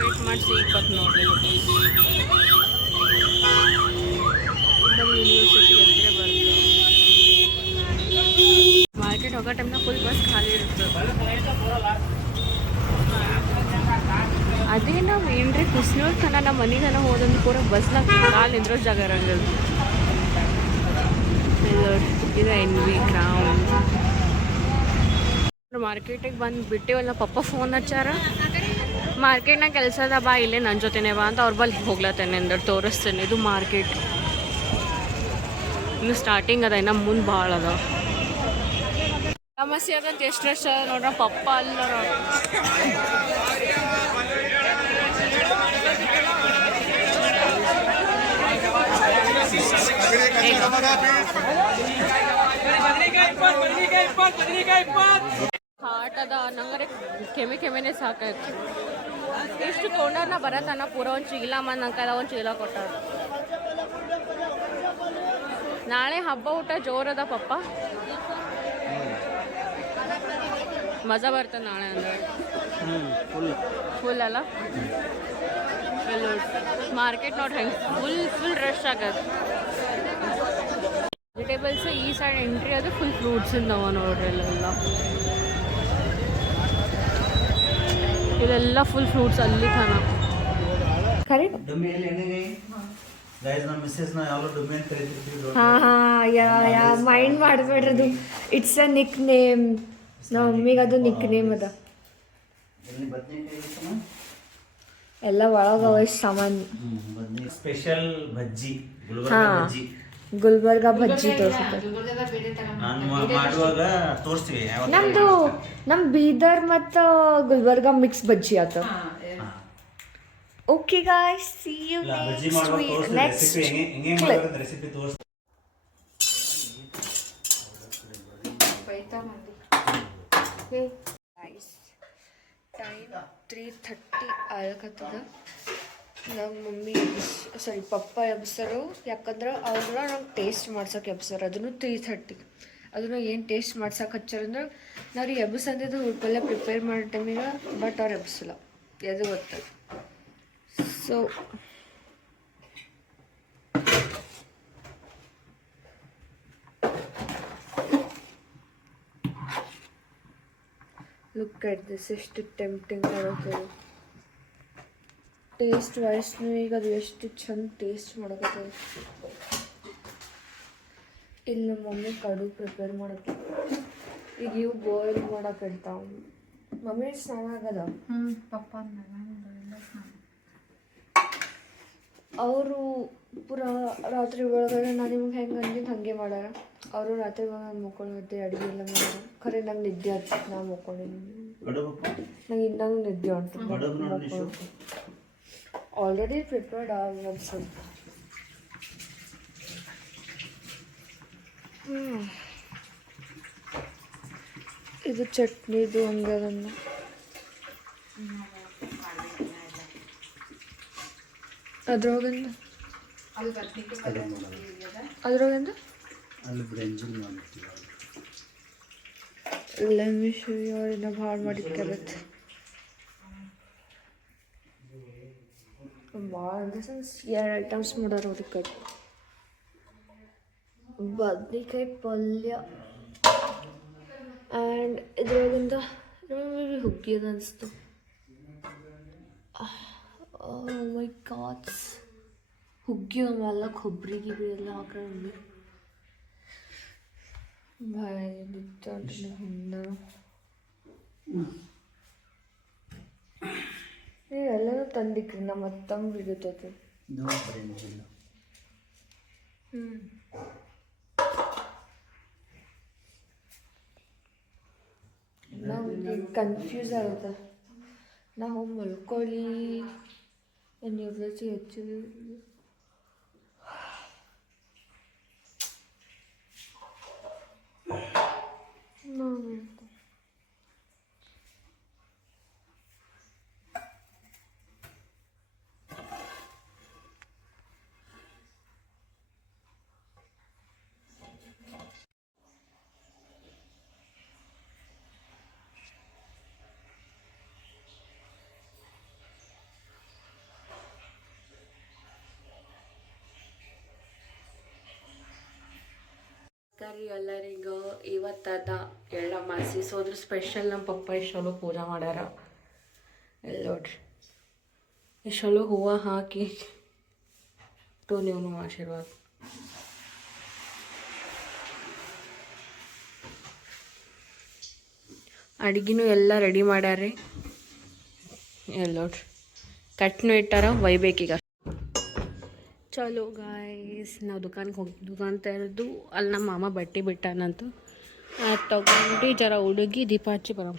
Wait ಮಾಡಿಸಿ ಇಪ್ಪತ್ತು ನೋಡ್ರಿ ಯೂನಿವರ್ಸಿಟಿ ಎದುರೇ ಬರುತ್ತೆ. ಮಾರ್ಕೆಟ್ ಹೋಗೋ ಟೈಮ್ನಾಗ ಫುಲ್ ಬಸ್ ಖಾಲಿ ಇರುತ್ತೆ. ಅದೇ ನಾವು ಏನ್ರಿ ಕುಸ್ನೂರ್ ತನ ನಮ್ಮ ಮನೆಗನ ಹೋದಂದು ಪೂರ ಬಸ್ನಾಗ ಕಾಲು ನಿಂದ್ರೋ ಜಾಗ ಇರಂಗಿಲ್ಲ. ಇದು ಎನ್ ವಿ ಗ್ರೌಂಡ್ ಮಾರ್ಕೆಟಿಗೆ ಬಂದು ಬಿಟ್ಟಿವಲ್ಲ. ಪಪ್ಪ ಫೋನ್ ಹಚ್ಚಾರ, ಮಾರ್ಕೆಟ್ನಾಗ ಕೆಲಸ ಅದ ಬಾ ಇಲ್ಲೇ ನನ್ನ ಜೊತೆನೇ ಬಾ ಅಂತ. ಅವ್ರ ಬಲ್ಲಿ ಹೋಗ್ಲತ್ತೇನೆ ಅಂದ್ರೆ ತೋರಿಸ್ತೇನೆ. ಇದು ಮಾರ್ಕೆಟ್ ಇನ್ನು ಸ್ಟಾರ್ಟಿಂಗ್ ಅದ, ಇನ್ನು ಮುಂದೆ ಭಾಳ ಅದ. ಸಮಸ್ಯೆ ಅದಂತ ಎಷ್ಟು ರಶ್ ಅದ ನೋಡ್ರ. ಪಪ್ಪ ಅಲ್ಲರ ಹಾಟ್ ಅದ ನಂಗಾರೆ ಕೆಮೆನೆ ಸಾಕಾಯ್ತು. ಎಷ್ಟು ತೊಗೊಂಡಾರ ಬರತನ ಪೂರ ಒಂದು ಚೀಲ ಮಂದಿ ಅಂಕದ ಒಂದು ಚೀಲ ಕೊಟ್ಟಾರ. ನಾಳೆ ಹಬ್ಬ ಊಟ ಜೋರದ ಪಪ್ಪ, ಮಜಾ ಬರ್ತದೆ ನಾಳೆ ಅಂದ್ರೆ. ಫುಲ್ ಅಲ್ಲ ಮಾರ್ಕೆಟ್ ನೋಡ್ರಿ ಹೆಂಗೆ ಫುಲ್ ರಶ್ ಆಗತ್ತೆ. ವೆಜಿಟೇಬಲ್ಸ್ ಈ ಸೈಡ್ ಎಂಟ್ರಿ ಅದು ಫುಲ್ ಫ್ರೂಟ್ಸ್ ಇಂದವ ನೋಡ್ರಿ. ಇದೆಲ್ಲ ಫುಲ್ ಫ್ರೂಟ್ಸ್ ಅಲ್ಲಿ ಖಾನ ಕರೆಕ್ಟ್. ಮೈಂಡ್ ಮಾಡಿಸ್ಬೇಡ್ರದು. It's a nick name. ನಮ್ಮ ಮಮ್ಮಿಗೆ ಅದು ನಿಕ್ ನೇಮ್ ಅದ. ಎಲ್ಲ ಒಳಗ ಸಾಮಾನು. ಸ್ಪೆಷಲ್ ಬಜ್ಜಿ, ಗುಲ್ಬರ್ಗ ಬಜ್ಜಿ ತೋರಿಸ್ತಾರೆ. ನಮ್ದು ನಮ್ಮ ಬೀದರ್ ಮತ್ತು ಗುಲ್ಬರ್ಗ ಮಿಕ್ಸ್ ಬಜ್ಜಿ ಆತ. Okay guys, see you next clip. Time 3:30 ಆಗಕತ್ತದ. ನಮ್ಮ ಮಮ್ಮಿ ಪಪ್ಪ ಎಬ್ಸರು, ಯಾಕಂದ್ರೆ ಅವ್ರನ್ನ ನಂಗೆ ಟೇಸ್ಟ್ ಮಾಡ್ಸೋಕೆ ಎಬ್ಸರು. ಅದನ್ನು 3:30. ಅದನ್ನು ಏನು ಟೇಸ್ಟ್ ಮಾಡ್ಸೋಕೆ ಹಚ್ಚಾರಂದ್ರೆ ನಾವು ಎಬ್ಸಂದಿದ್ದು ಹುಡ್ಪಲ್ಲೇ ಪ್ರಿಪೇರ್ ಮಾಡೋ ಟೈಮಿಗೆ. ಬಟ್ ಅವ್ರು ಎಬ್ಸಲ್ಲ, ಎದು ಗೊತ್ತದ. ಸೊ ಲುಕ್ ಅಟ್ ದಿಸ್, ಎಷ್ಟು ಟೆಂಪ್ಟಿಂಗ್ ಆಗುತ್ತೆ. ಟೇಸ್ಟ್ ವೈಸ್ನು ಈಗ ಅದು ಎಷ್ಟು ಚಂದ ಟೇಸ್ಟ್ ಮಾಡೋಕತ್ತದ. ಇಲ್ಲಿ ನಮ್ಮ ಮಮ್ಮಿ ಕಡು ಪ್ರಿಪೇರ್ ಮಾಡೋಕ್ಕೆ. ಈಗ ಇವು ಬಾಯ್ಲ್ ಮಾಡೋಕೆ ಇಡ್ತಾವ. ಮಮ್ಮಿ ಸ್ನಾನ ಆಗದ. ಪಪ್ಪ ಅವರು ಪೂರ ರಾತ್ರಿ ಒಳಗಡೆ ನಾನು ನಿಮ್ಗೆ ಹೆಂಗೆ ಅಂದಿದ್ದು ಹಾಗೆ ಮಾಡ್ಯಾರ. ಅವರು ರಾತ್ರಿ ಒಳಗೆ ನಾನು ಮುಕ್ಕೊಂಡಿದ್ದೆ, ಅಡುಗೆ ಎಲ್ಲ ಮಾಡ್ಯಾರ. ಖರೆ ನಂಗೆ ನಿದ್ದೆ ಆಗ್ತದೆ, ನಾನು ಮುಕ್ಕೊಂಡಿದ್ದೀನಿ. ನಂಗೆ ಇನ್ನೂ ನಿದ್ದೆ ಹೊಂಟು. ಆಲ್ರೆಡಿ ಪ್ರಿಪೇರ್ಡ್ ಒಂದು ಸ್ವಲ್ಪ. ಇದು ಚಟ್ನಿದು ಹಂಗೆ ಅದನ್ನು ಅದ್ರೊಳಗಿಂದ ಲೆಮಿಶು ಅವರಿಂದ ಭಾಳ ಮಾಡಿಕ್ಕಿರುತ್ತೆ. ಭಾಳ ಅಂದ್ರೆ 2 ಐಟಮ್ಸ್ ಮಾಡ್ಯಾರ ಅವ್ರಿಗೆ. ಕಟ್ ಬದ್ನಿಕಾಯಿ ಪಲ್ಯ ಆ್ಯಂಡ್ ಇದ್ರೊಳಗಿಂದ ನಮಗೆ ಹುಗ್ಗಿ ಅದು ಅನಿಸ್ತು. ಮೈ ಗಾಡ್ಸ್, ಹುಗ್ಗಿ ಅವೆಲ್ಲ ಕೊಬ್ಬರಿ ಗಿಬ್ಬರಿ ಎಲ್ಲ ಹಾಕೊಂಡು ಬಾಯ್ ಬಿಟ್ಟು ಹುಣ್ಣ. ನೀವೆಲ್ಲರೂ ತಂದಿಕ್ರಿ, ನಮ್ಮ ಅತ್ತಂಗೆ ಹಿಡಿತೈತಿ. ನಾವು ಕನ್ಫ್ಯೂಸ್ ಆಗುತ್ತೆ. ನಾವು ಮಲ್ಕೊಳ್ಳಿ ಎವ್ರಜಿ ಹೆಚ್ಚು ರೀ ಎಲ್ಲರಿಗ ಇವತ್ತದ ಎಳ್ಳಮಾಸಿ ಸೊ ಅದ್ರ ಸ್ಪೆಷಲ್ ನಮ್ಮ ಪಪ್ಪ ಎಷ್ಟೊಲು ಪೂಜೆ ಮಾಡ್ಯಾರ. ಇಲ್ಲಿ ನೋಡ್ರಿ ಎಷ್ಟೊಲು ಹೂವು ಹಾಕಿ ನೀವು ಆಶೀರ್ವಾದ. ಅಡ್ಗಿನೂ ಎಲ್ಲ ರೆಡಿ ಮಾಡ್ಯಾರ್ರಿ. ಇಲ್ಲಿ ನೋಡ್ರಿ ಕಟ್ನು ಇಟ್ಟಾರ ಒಯ್ಬೇಕೀಗ. ಚಲೋ ಗಾಯ್ಸ್ ನಾವು ದುಕಾನ್ ತೆರೆದು ಅಲ್ಲಿ ನಮ್ಮ ಮಾಮ ಬಟ್ಟೆ ಬಿಟ್ಟಾನಂತು ಅದು ತಗೊಂಡು ಜರ ಹುಡುಗಿ ದೀಪ ಹಚ್ಚಿ ಬರೋ.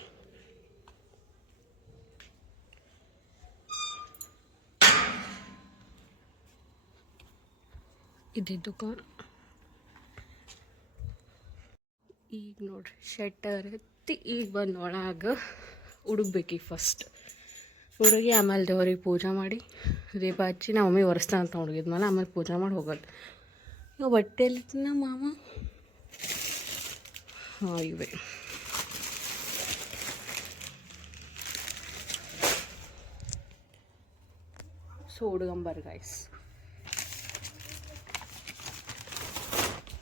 ಇದೆ ದುಕಾನ್. ಈಗ ನೋಡ್ರಿ ಶೆಟ್ಟರ್ ಎತ್ತಿ ಈಗ ಬಂದು ಒಳಗೆ ಹುಡುಗ್ಬೇಕೀಗ ಫಸ್ಟ್ ಹುಡುಗಿ ಆಮೇಲೆ ದೇವ್ರಿಗೆ ಪೂಜೆ ಮಾಡಿ ದೀಪ ಹಚ್ಚಿ ನಾವು ಮಮ್ಮಿ ಒರೆಸ್ತಾ ಅಂತ ಹುಡುಗಿದ್ಮೇಲೆ ಆಮೇಲೆ ಪೂಜೆ ಮಾಡಿ ಹೋಗೋದು. ಇವಾಗ ಬಟ್ಟೆಯಲ್ಲಿ ನಮ್ಮ ಮಾಮ ಹಾಂ ಇವೆ ಸೊ ಹುಡುಗಂಬರ್ ಗಾಯ್ಸ್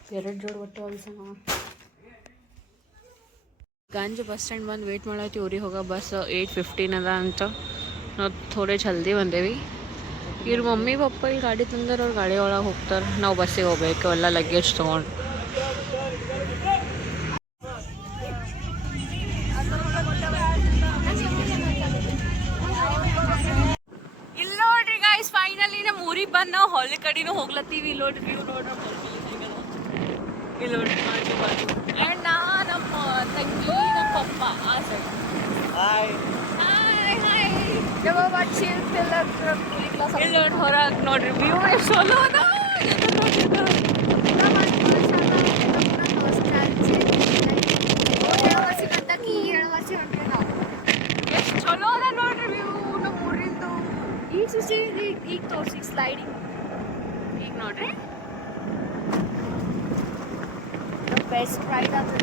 2 ಜೋಡಿ ಬಟ್ಟೆ ಹೊಲ್ಸೋಣ. ಗಂಜ್ ಬಸ್ ಸ್ಟ್ಯಾಂಡ್ ಬಂದು ವೇಟ್ ಮಾಡತ್ತಿ ಊರಿಗೆ ಹೋಗೋ ಬಸ್ 8:15 ಅದ ಅಂತ ನಾವು ಥೋಡೆ ಜಲ್ದಿ ಬಂದೇವಿ. ಇವ್ರ ಮಮ್ಮಿ ಪಪ್ಪ ಇಲ್ಲಿ ಗಾಡಿ ತಂದ್ರೆ ಅವ್ರು ಗಾಡಿ ಒಳಗೆ ಹೋಗ್ತಾರೆ, ನಾವು ಬಸ್ಸಿಗೆ ಹೋಗ್ಬೇಕು ಎಲ್ಲ ಲಗೇಜ್ ತೊಗೊಂಡು. ಇಲ್ಲಿ ನೋಡ್ರಿ ಗಾಯ್ಸ್ ಫೈನಲಿ ನಮ್ಮ ಊರಿಗೆ ಬಂದು ನಾವು ಹೊಲ ಕಡೆನೂ ಹೋಗ್ಲತ್ತೀವಿ. ಇಲ್ಲಿ ನೋಡ್ರಿ ವ್ಯೂ ನೋಡ್ರಿ ಇಲ್ಲಿ ನೋಡ್ರಿ ಆ್ಯಂಡ್ ನಮ್ಮ ತಂಗಿ ನಮ್ಮ ಪಪ್ಪ ಆ ಸೈಡ್. ಇಲ್ಲಿ ನೋಡಿ ಹೊರಗೆ ನೋಡ್ರಿ ವ್ಯೂ ಎಷ್ಟು ಚಲೋ ಅದ. ಎಷ್ಟು ಚಲೋ ಅದ ನೋಡ್ರಿ ವ್ಯೂ ನಮ್ಮ ಊರಿಂದು. ಈಗ ಸುಸಿ ಈಗ ತೋರಿಸಿ ಸ್ಲೈಡಿಂಗ್ ಈಗ ನೋಡ್ರಿ ಬೆಸ್ಟ್ ರೈಡ್ ಅದು.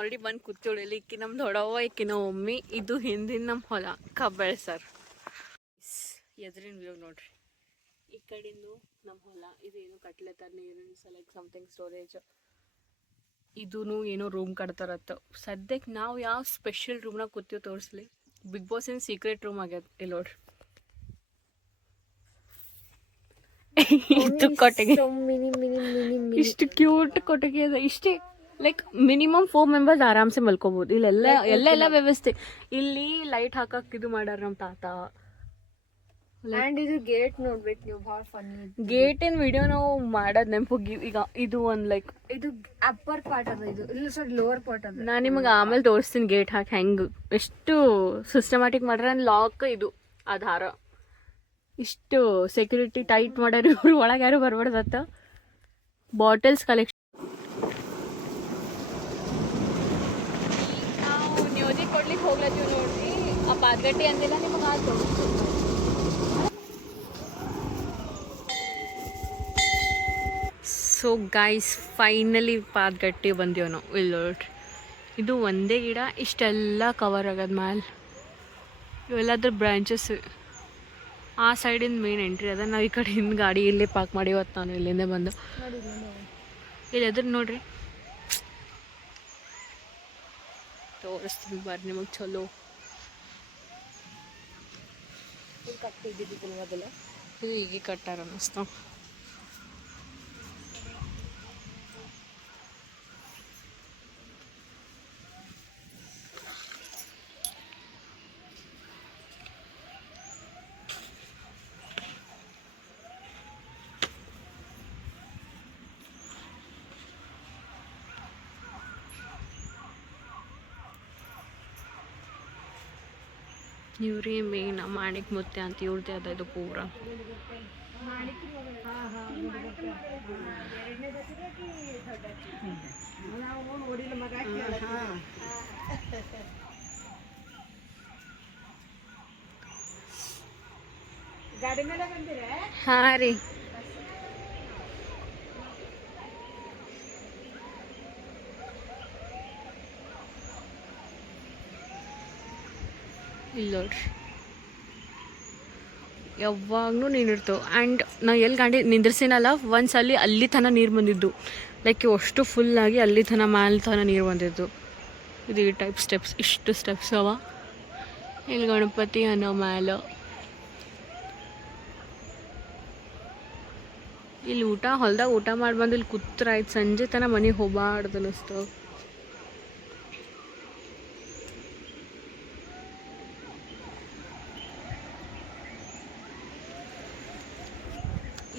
ಆಲ್ರೆಡಿ ಬಂದು ಕೂತ್ಕೊಳ್ಳಿ. ಇಕ್ಕಿ ನಮ್ಮ ದೊಡ್ಡವ್ವ ಇಕ್ಕಿ ನಮ್ಮ ಮಮ್ಮಿ. ಇದು ಹಿಂದಿನ ನಮ್ಮ ಹೊಲ ಕಬ್ಬು ಬೆಳೆಸಾರ. ಎದ್ರಿನ ವ್ಯೂ ನೋಡ್ರಿ. ಈ ಕಡೆಯಿಂದ ನಮ್ಮ ಹೊಲ ಇದೇನು ಕಟ್ಲೆತ್ತಾರ ನೀರಿನ ಸಲಕ್ ಸಮಥಿಂಗ್ ಸ್ಟೋರೇಜ್. ಇದೂ ಏನೋ ರೂಮ್ ಕಟ್ತಾರತ್ತ. ಸದ್ಯಕ್ಕೆ ನಾವು ಯಾವ ಸ್ಪೆಷಲ್ ರೂಮ್ನಾಗ ಕೂತೀವಿ ತೋರಿಸ್ಲಿ. ಬಿಗ್ ಬಾಸ್ ಇನ್ ಸೀಕ್ರೆಟ್ ರೂಮ್ ಆಗ್ಯದ. ಇಲ್ಲಿ ನೋಡ್ರಿ ಇದು ಕೊಟ್ಟಿಗೆ ಇಷ್ಟು ಕ್ಯೂಟ್ ಕೊಟ್ಟಿಗೆ ಅದ. ಇಷ್ಟೇ ಲೈಕ್ ಮಿನಿಮಮ್ 4 ಮೆಂಬರ್ಸ್ ಆರಾಮ್ಸೆ ಮಲ್ಕೋಬಹುದು. ಇಲ್ಲೆಲ್ಲ ಎಲ್ಲ ವ್ಯವಸ್ಥೆ. ಇಲ್ಲಿ ಲೈಟ್ ಹಾಕಕ್ ಇದು ಮಾಡ್ಯಾರ ನಮ್ಮ ತಾತ. ಆ್ಯಂಡ್ ಇದು ಗೇಟ್ ನೋಡ್ಬೇಕು ನೀವು, ಭಾಳ ಫನ್ನಿ. ಗೇಟಿನ ವಿಡಿಯೋ ನಾವು ಮಾಡೋದು ನೆನಪು. ಈಗ ಇದು ಒಂದು ಲೈಕ್ ಇದು ಅಪ್ಪರ್ ಪಾರ್ಟ್ ಅದ, ಇದು ಇಲ್ಲ ಸರ್ ಲೋವರ್ ಪಾರ್ಟ್ ಅದ. ನಾನು ನಿಮಗೆ ಆಮೇಲೆ ತೋರಿಸ್ತೀನಿ ಗೇಟ್ ಹಾಕಿ ಹೆಂಗೆ ಎಷ್ಟು ಸಿಸ್ಟಮ್ಯಾಟಿಕ್ ಮಾಡ್ಯಾರ. ಲಾಕ್ ಇದು ಆಧಾರ ಇಷ್ಟು ಸೆಕ್ಯೂರಿಟಿ ಟೈಟ್ ಮಾಡ್ಯಾರ ಇವ್ರು. ಒಳಗೆ ಯಾರು ಬರ್ಬಾರ್ದತ್ತ. ಬಾಟಲ್ಸ್ ಕಲೆಕ್ಷನ್ ನಾವು ನ್ಯೂಜಿಗೆ ಕೊಡ್ಲಿಕ್ಕೆ ಹೋಗ್ಲತ್ತೀವಿ ನೋಡ್ರಿ. ಆ ಪಾತ್ಗಟ್ಟಿ ಅಂದಿಲ್ಲ ನಿಮಗೆ ಆಯ್ತು. ಸೊ ಗೈಸ್ ಫೈನಲಿ ಪಾತ್ಗಟ್ಟಿ ಬಂದೀವಿ ನಾವು. ಇಲ್ಲಿ ನೋಡ್ರಿ ಇದು ಒಂದೇ ಗಿಡ ಇಷ್ಟೆಲ್ಲ ಕವರ್ ಆಗದ ಮ್ಯಾಲೆ. ಇವೆಲ್ಲದ್ರ ಬ್ರಾಂಚಸ್. ಆ ಸೈಡಿಂದ ಮೇನ್ ಎಂಟ್ರಿ ಅದ. ನಾವು ಈ ಕಡೆ ಹಿಂದೆ ಗಾಡಿ ಇಲ್ಲೇ ಪಾರ್ಕ್ ಮಾಡಿ ಇವತ್ತು ನಾನು ಇಲ್ಲಿಂದ ಬಂದು ಇಲ್ಲಿ ಎದ್ರ ನೋಡ್ರಿ ತೋರಿಸ್ತೀನಿ ಬರ್ರಿ ನಿಮಗೆ. ಚಲೋ ಕಟ್ಟಿದ್ದಿದ್ದಿಲ್ಲ ಅದೆಲ್ಲ, ಇದು ಈಗ ಕಟ್ಟಾರ ಅನ್ನಿಸ್ತಾವ. ಇವ್ರಿ ಮೇನ್ ಮಾಣಿಕ್ ಮುತ್ತೆ ಅಂತ ಇವ್ರದ್ದೇ ಅದ ಇದು ಪೂರ. ಹಾಂ ರೀ. ಇಲ್ಲ ನೋಡ್ರಿ, ಯಾವಾಗೂ ನೀರು ಇರ್ತವೆ. ಆ್ಯಂಡ್ ನಾ ಎಲ್ಲಿ ಗಾಡಿ ನಿಂದ್ರಿಸಿನಲ್ಲ ಒಂದ್ಸಲಿ ಅಲ್ಲಿ ತನಕ ನೀರು ಬಂದಿದ್ದು, ಲೈಕ್ ಅಷ್ಟು ಫುಲ್ಲಾಗಿ ಅಲ್ಲಿ ತನಕ ಮ್ಯಾಲೆ ತನಕ ನೀರು ಬಂದಿದ್ದು. ಇದು ಈ ಟೈಪ್ ಸ್ಟೆಪ್ಸ್, ಇಷ್ಟು ಸ್ಟೆಪ್ಸ್ ಅವ. ಇಲ್ಲಿ ಗಣಪತಿ ಅನ್ನೋ ಮ್ಯಾಲ ಇಲ್ಲಿ ಹೊಲ್ದಾಗ ಊಟ ಮಾಡಿ ಬಂದು ಇಲ್ಲಿ ಕೂತ್ರಾಯ್ತು, ಸಂಜೆ ತನಕ ಮನೆಗೆ ಹೋಗಬಾರ್ದು ಅನ್ನಿಸ್ತು.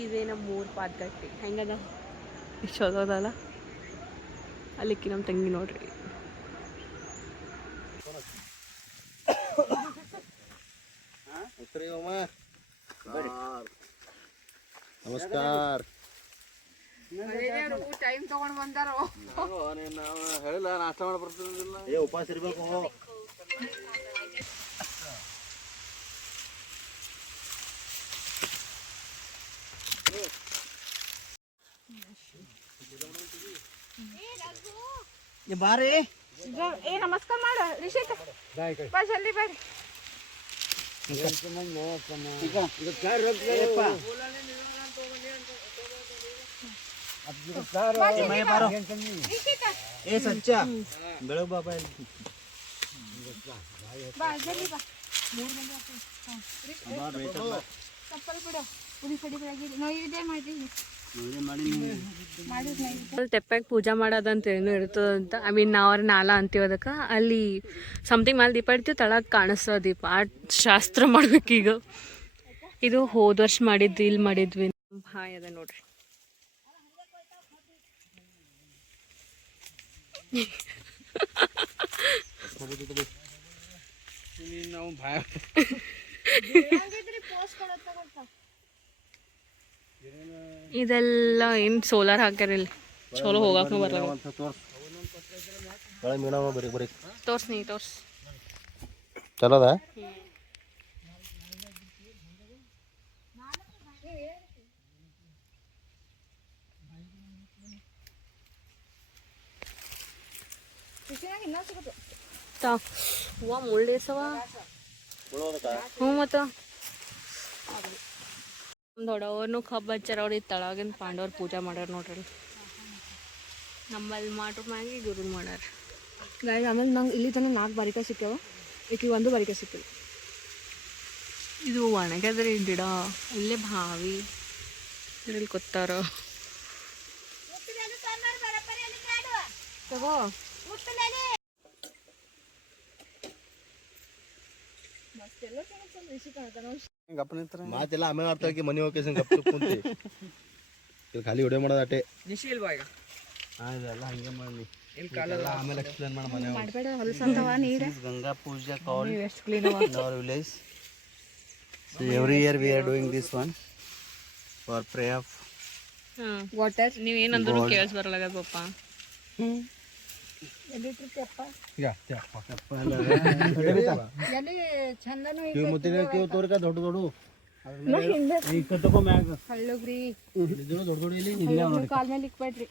ಇದೇ ನಮ್ಮ 3 ಪಾತ್ಗಟ್ಟಿ ಹೆಂಗದ, ಇಷ್ಟು ಚಲೋ ಅದಲ್ಲ. ಅಲ್ಲಿಕ್ಕಿ ನಮ್ಮ ತಂಗಿ ನೋಡ್ರಿ. ನಮಸ್ಕಾರ. ಟೈಮ್ ತಗೊಂಡ್ ಬಂದಾರೋ ಹೇಳಿಲ್ಲ, ನಾಷ್ಟ ಮಾಡಿ ಬರ್ತಿರೋದಿಲ್ಲ. ಉಪವಾಸ ಇರ್ಬೇಕು. ಬಾರಿ ಏ ನಮಸ್ಕಾರ ಮಾಡ ರಿಷಿಕ್ ಬಾ ಜಲ್ದಿ ಬರ್ರಿ. ಏ ಸಚ್ಚ ಬೆಳಗ್ ಬಾಬಾ ಬಾ ಜಲ್ದಿ ಬಾ. ಚಪ್ಪಲ್ ಬಿಡು, ಉಡಿ ಕಡಿ ಬೆಳಗಿರಿ ನಾವು ಇದೇ ಮಾಡಿದ್ವಿ. ತೆಪ್ಪಾಗ ಪೂಜಾ ಮಾಡೋದಂತ ಏನೋ ಇರ್ತದಂತ. ಐ ಮೀನ್ ನಾವು ನಾಲ ಅಂತೀವಿ ಅದಕ್ಕೆ. ಅಲ್ಲಿ ಸಮಥಿಂಗ್ ಮೇಲೆ ದೀಪ ಇಡ್ತೀವಿ, ತಳಗೆ ಕಾಣಿಸ್ತದೆ ದೀಪ. ಆ ಶಾಸ್ತ್ರ ಮಾಡ್ಬೇಕೀಗ. ಇದು ಹೋದ ವರ್ಷ ಮಾಡಿದ್ವಿ, ಇಲ್ಲಿ ಮಾಡಿದ್ವಿ. ಹಾಯ್ ಅದ ನೋಡ್ರಿ. ಇದೆಲ್ಲ ಏನು ಸೋಲಾರ್ ಹಾಕ್ಯಾರ ಇಲ್ಲಿ, ಚಲೋ ಹೋಗಕ್ಕೂ ಬರಲ್ಲ. ತೋರ್ಸ್ ನೀ ತೋರ್ಸ್. ಚಲೋದ ಹೂವ ಮುಳ್ಳೇಸವ. ಹ್ಞೂ ಮತ್ತು ದೊಡ್ಡವ್ರನ್ನೂ ಕಬ್ಬು ಹಚ್ಚಾರ. ಅವ್ರಿಗೆ ತಳಗಿನ ಪಾಂಡವ್ರು ಪೂಜೆ ಮಾಡ್ಯಾರ ನೋಡ್ರಿ. ನಮ್ಮಲ್ಲಿ ಮಾಡ್ರ ಮ್ಯಾಗೆ ಗುರು ಮಾಡ್ಯಾರ. ಗಾಯ ಆಮೇಲೆ ನಂಗೆ ಇಲ್ಲಿ ತನಕ 4 ಬಾರಿಕಾಯಿ ಸಿಕ್ಕ್ಯಾವ, ಈಗ 1 ಬಾರಿಕಾಯಿ ಸಿಕ್ಕಿಲ್ಲ. ಇದು ಒಣಗದ್ರಿ ಗಿಡ, ಇಲ್ಲೇ ಬಾವಿ, ಇದ್ರಲ್ಲಿ ಕೂತಾರ. ತಗೋ ಮಾತೆಲ್ಲ ಆಮೇಲೆ ಆಡ್ತಾಕಿ ಮನೆ ಹೋಗಿ ಗಪ್ ಕುಂತಿ ಇಲ್ಲಿ ಖಾಲಿ ವಿಡಿಯೋ ಮಾಡೋದು ಅಟೆ. ಅದೆಲ್ಲ ಹಂಗೆ ಮಾಡಿ ಆಮೇಲೆ ಎಕ್ಸ್ಪ್ಲೇನ್ ಮಾಡಿ ಮನೆ ಗಂಗಾ ಪೂಜಾ ಕಾಲ್ in our village. So every year we are doing this one for prayer of water. ನೀವೇನಂದ್ರೂ ಕೇಳಿಸ್ ಬರಲಾಗ ಪಪ್ಪ. ತೋರ್ಕ ದೊಡ್ಡ ದೊಡ್ಡ ಹಳ್ಳಗ್ರಿ ದೊಡ್ಡ ದೊಡ್ಡ ಇಲ್ಲಿ ಕಾಲ್ ಮೇಲೆ ಇಕ್ಬೇಡ್ರಿ.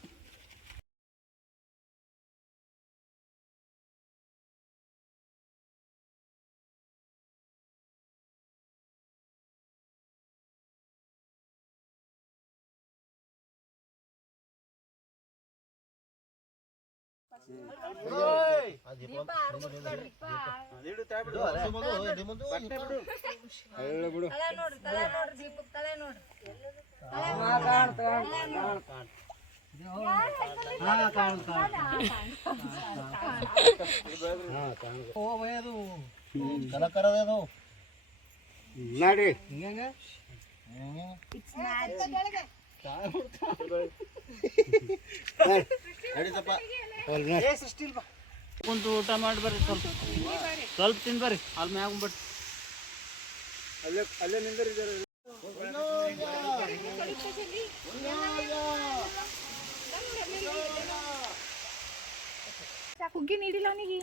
ಕಲಕರದು ನೋಡ್ರಿ ಹಿಂಗ ಕುಂತು ಊಟ ಮಾಡಿ ಬರ್ರಿ, ಸ್ವಲ್ಪ ತಿನ್ ಬರ್ರಿ. ಅಲ್ಲಿ ಮ್ಯಾಗ ಬಿಟ್ಟು ಅಲ್ಲೇ ನಿಂದಿದ್ದಾರೆ. ಹುಗ್ಗಿ ನೀಡಿಲ್ಲ ಅವನಿಗೆ.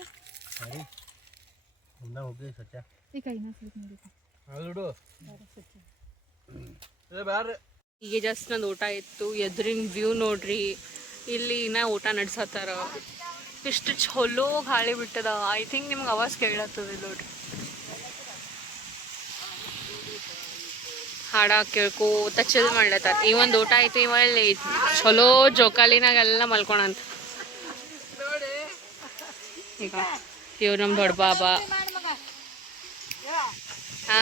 ಹುಗ್ಗಿ ಸಚ್ಚ ಈ ಕೈನ ಸ್ವಲ್ಪ ನೀಡಿ ಅದು ಈಗ ಜಸ್ಟ್ ನಂದು ಊಟ ಇತ್ತು. ಎದುರಿನ ವ್ಯೂ ನೋಡ್ರಿ, ಇಲ್ಲಿ ಇನ್ನ ಊಟ ನಡ್ಸತ್ತಾರ. ಇಷ್ಟು ಚಲೋ ಗಾಳಿ ಬಿಟ್ಟದ. ಐ ಥಿಂಕ್ ನಿಮ್ಗೆ ಆವಾಜ್ ಕೇಳತ್ತದ ನೋಡ್ರಿ. ಹಾಡ ಕೇಳ್ಕೋತ ಚಿಲ್ ಮಾಡ್ಲತ್ತಾರ. ಈ ಒಂದು ಊಟ ಆಯ್ತು, ಇವ ಇಲ್ಲಿ ಚಲೋ ಜೋಕಾಲಿನಾಗೆಲ್ಲ ಮಲ್ಕೊಳಂತ. ಈಗ ಇವ್ ನಮ್ ದೊಡ್ಡ ಬಾಬಾ. ಹಾ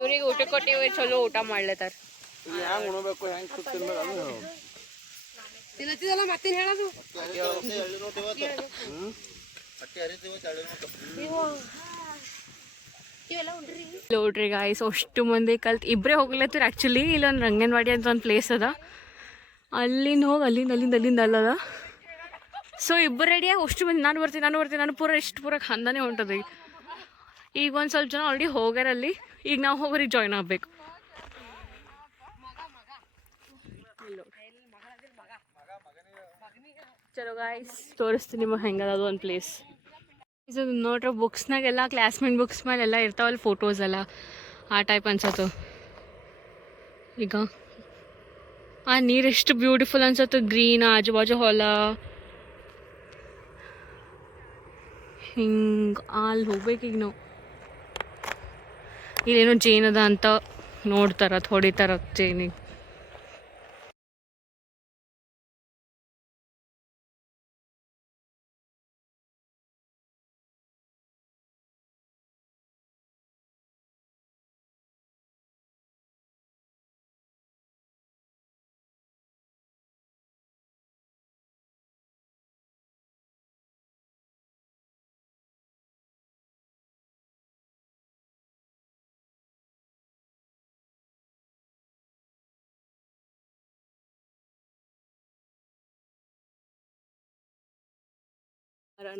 ಇವ್ರಿಗೆ ಊಟ ಕೊಟ್ಟಿವಿ, ಚಲೋ ಊಟ ಮಾಡ್ಲತ್ತಾರ. ಮತ್ತೇನ್ ಹೇಳೋದು? ನೋಡ್ರಿ ಗಾಯ್ಸ್, ಅಷ್ಟು ಮಂದಿ ಕಲ್ತ್ ಇಬ್ಬರೇ ಹೋಗ್ಲತ್ತೀರಿ. ಆ್ಯಕ್ಚುಲಿ ಇಲ್ಲೊಂದು ರಂಗನವಾಡಿ ಅಂತ ಒಂದು ಪ್ಲೇಸ್ ಅದ. ಅಲ್ಲಿಂದ ಹೋಗಿ ಅಲ್ಲಿಂದ ಅಲ್ಲದ. ಸೊ ಇಬ್ಬರು ರೆಡಿಯಾಗಿ ಅಷ್ಟು ಮಂದಿ ನಾನು ಬರ್ತೀನಿ ಪೂರ ಖಂದಾನೆ ಹೊಂಟದ. ಈಗ ಒಂದು ಸ್ವಲ್ಪ ಜನ ಆಲ್ರೆಡಿ ಹೋಗ್ಯಾರಲ್ಲಿ. ಈಗ ನಾವು ಹೋಗೋರಿಗೆ ಜಾಯ್ನ್ ಆಗಬೇಕು. ಚಲೋ ಗಾಯ್ಸ್, ತೋರಿಸ್ತೀನಿ ನಿಮಗೆ ಹೆಂಗದ ಅದು ಒಂದು ಪ್ಲೇಸ್. ಇದು ನೋಡ್ರಿ, ಬುಕ್ಸ್ನಾಗೆಲ್ಲ ಕ್ಲಾಸ್ಮೇಟ್ ಬುಕ್ಸ್ ಮೇಲೆಲ್ಲ ಇರ್ತಾವಲ್ಲ ಫೋಟೋಸ್ ಎಲ್ಲ, ಆ ಟೈಪ್ ಅನ್ಸತ್ತು. ಈಗ ಆ ನೀರು ಎಷ್ಟು ಬ್ಯೂಟಿಫುಲ್ ಅನ್ಸತ್ತು. ಗ್ರೀನ್, ಆಜು ಬಾಜು ಹೊಲ, ಹಿಂಗೆ ಅಲ್ಲಿ ಹೋಗ್ಬೇಕು. ಈಗ ನಾವು ಇಲ್ಲೇನೋ ಜೇನ್ ಅದ ಅಂತ ನೋಡ್ತಾರ, ಹೊಡಿತಾರ ಜೇನಿಗೆ.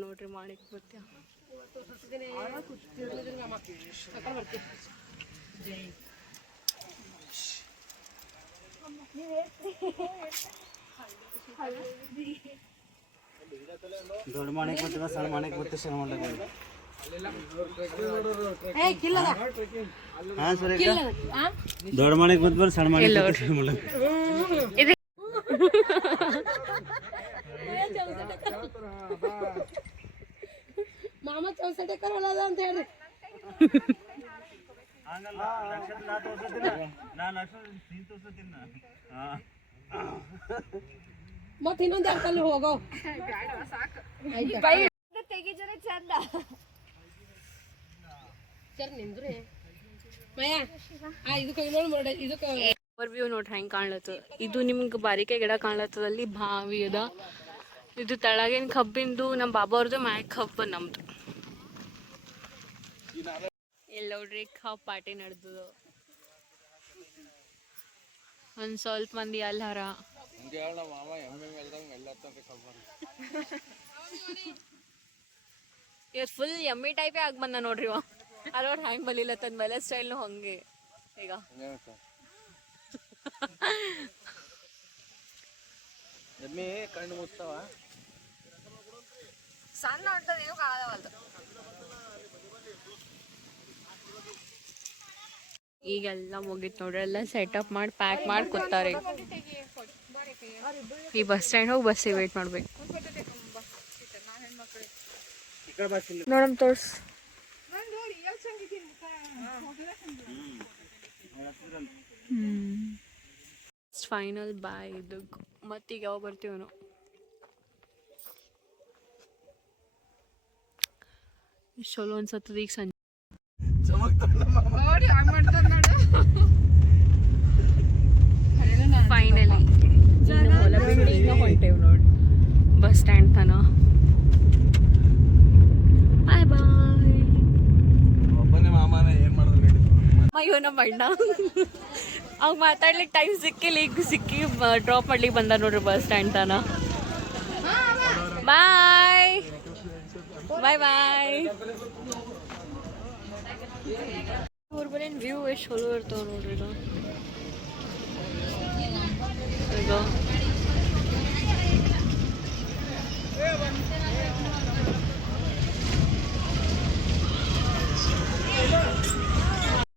ನೋಡ್ರಿ ಮಾಡಿ ಬರ್ತೀಯ. ದೊಡ್ಡ ಮಾಡಕ್ ಬರ್ತೀವ, ಸಣ್ಣ ಮಾಡಕ್ ಬರ್ತೀವಿ, ಸಣ್ಣ ಮಾಡಕ್ ಬರ್ತೀವಿ. ದೊಡ್ಡ ಮಾಡಕ್ ಬರ್ತೀವಿ, ಸಣ್ಣ ಮಾಡಕ್ ಮಾಮ ಚೌಸಟೇಕರ್ ಹೊಲದ ಅಂತ ಹೇಳ್ರಿ. ಮತ್ ಇನ್ನೊಂದ್ ಯಾಕಲ್ಲಿ ಹೋಗೋ ತೆಗಿ ಜನ ಚಂದ ಸರ್ ನಿಂದ್ರಿ ಮಯ. ಇದಕ್ಕೆ ನೋಡಿ, ಇದಕ್ಕೆ ಓವರ್ವ್ಯೂ ನೋಡ್ರಿ ಹೆಂಗೆ ಕಾಣ್ಲತ್ತದ. ಇದು ನಿಮ್ಗೆ ಬಾರಿಕೆ ಗಿಡ ಕಾಣ್ಲತ್ತದ. ಅಲ್ಲಿ ಬಾವಿ ಅದ. ಇದು ತಳಗಿನ ಕಬ್ಬಿಂದು ನಮ್ಮ ಬಾಬಾ ಅವ್ರದ್ದು, ಮ್ಯಾಕ್ ಕಬ್ಬ ನಮ್ದು. ಇಲ್ಲಿ ನೋಡ್ರಿ ಕಬ್ಬು ಪಾರ್ಟಿ ನಡೆದದ. ಒಂದು ಸ್ವಲ್ಪ ಮಂದಿ ಅಲ್ಲಾರ. ಇವತ್ತು ಫುಲ್ ಎಮ್ಮಿ ಟೈಪೇ ಆಗಿ ಬಂದ ನೋಡ್ರಿ. ಅಲ್ಲೋಡ್ ಹ್ಯಾಂಗ್ ಬಲಿಲತ್ತದ ಮೇಲೆ ಸ್ಟೈಲ್ನು ಹಂಗೆ. ಈಗ ಎಮ್ಮೆ ಕಣ್ಣು ಮುಚ್ತಾವ, ಸಣ್ಣ ಹೊಂಟದ, ಏನು ಕಾಣದವಲ್ದು. ಈಗೆಲ್ಲ ಮುಗಿತ್ ನೋಡ್ರಿ. ಎಲ್ಲ ಸೆಟಪ್ ಮಾಡಿ ಪ್ಯಾಕ್ ಮಾಡಿ ಕೂತಾರೆ. ಈ ಬಸ್ ಸ್ಟ್ಯಾಂಡ್ ಹೋಗಿ ಬಸ್ಸಿಗೆ ವೇಟ್ ಮಾಡ್ಬೇಕು. ನೋಡಮ್ ತೋರ್ಸ್. ಫೈನಲ್ ಬಾಯ್. ಇದು ಮತ್ತೀಗ ಯಾವ ಬರ್ತೀವಿ ನಾವು. ಚಲೋ ಅನ್ಸತ್ತದ ಈಗ ಸಂಜೆ. ಫೈನಲಿ ಹೊಂಟೇವ್ ನೋಡಿ ಬಸ್ ಸ್ಟ್ಯಾಂಡ್ ತನ. ಬಾಯ್ ಬಾಯ್. ಅಯ್ಯೋ ನಮ್ಮ ಅಣ್ಣ ಅವಾಗ ಮಾತಾಡ್ಲಿಕ್ಕೆ ಟೈಮ್ ಸಿಕ್ಕಿಲ್ಲ. ಈಗ ಸಿಕ್ಕಿ ಡ್ರಾಪ್ ಮಾಡ್ಲಿಕ್ಕೆ ಬಂದ ನೋಡ್ರಿ ಬಸ್ ಸ್ಟ್ಯಾಂಡ್ ತನ. ಬಾಯ್ ಬಾಯ್ ಬಾಯ್. ಅವ್ರ ಬರೇನು ವ್ಯೂ ಎಷ್ಟು ಚಲೋ ಇರ್ತಾವ ನೋಡ್ರಿ. ಈಗ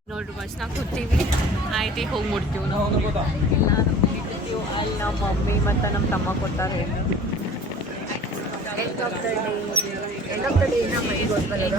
ನೋಡ್ರಿ ಬಸ್ನಾಗ ಕೂತೀವಿ ಆಯ್ತು ಈಗ ಹೋಗಿ ಮುಡ್ತೀವಿ ನಾವು ಅಲ್ಲಿ ನಮ್ಮ ಮಮ್ಮಿ ಮತ್ತು ನಮ್ಮ ತಮ್ಮ ಕೊಟ್ಟಾರೆ ಎಂಡ್ ಆಫ್ ದ ಡೇ ನಮ್ಮ ಮನೆಗೆ ಹೋದ್ಮೇಲೆ